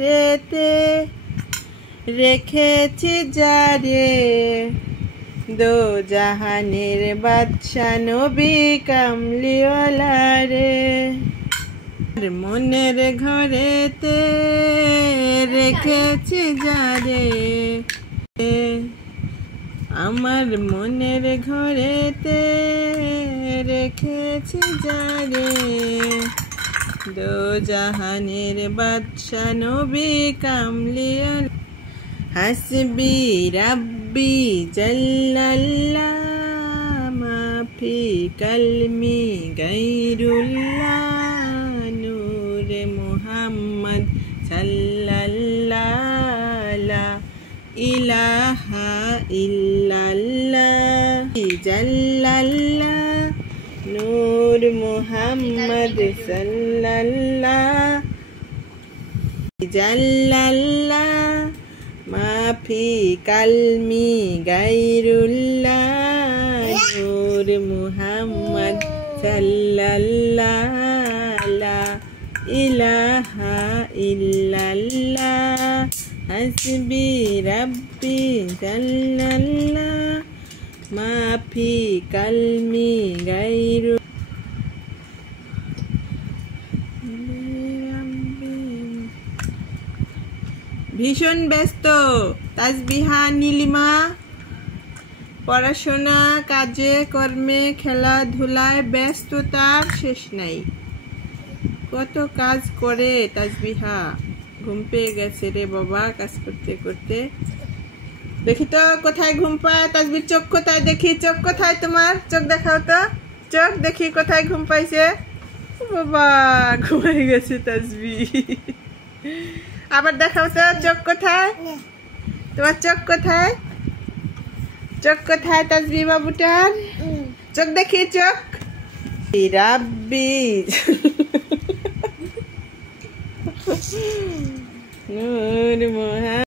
রেতে রেখেছি যারে দো জাহানের বাদশা নবী কামলিওয়ালা রে। মনের ঘরেতে রেখেছি যারে, আমার মনের ঘরেতে রেখেছি যারে দো জাহানের বাদশা নবী কামলিওয়ালা। হাসবি রাব্বি জাল্লাল্লাহ মাফি কালমি গায়রুল্লাহ নূরে মুহাম্মদ সাল্লাল্লাহ লা ইলাহা ইল্লাল্লাহ জাল্লাল্লাহ নূর মুহাম্মদ সাল্লাল্লাহ জাল্লাল্লাহ মাফি কালমি গায়রুল্লাহ নূর মুহাম্মদ সাল্লাল্লাহ লা ইলাহা ইল্লাল্লাহ হাসবি রাব্বি জাল্লাল্লাহ মাফি কালমি গায়রু। ভীষণ ব্যস্ত তাসবিহা নীলিমা, পড়াশোনা কাজে কর্মে খেলাধুলায় ব্যস্ততার শেষ নাই। কত কাজ করে তাসবিহা, ঘুম পেয়ে গেছে রে বাবা কাজ করতে করতে। দেখি তো কোথায় ঘুম পায় তাসবির চোখ কোথায়, দেখি চোখ কোথায় তোমার, চোখ দেখাও তো, চোখ দেখি কোথায় ঘুম পাইছে। বাবা ঘুমাই গেছে তাসবি। আবার দেখাও তো চোখ কোথায়, তোমার চোখ কোথায়, চোখ কোথায় তাসবি বাবুটার, চোখ দেখি চোখ। রাব্বি নূর মুহাম্মদ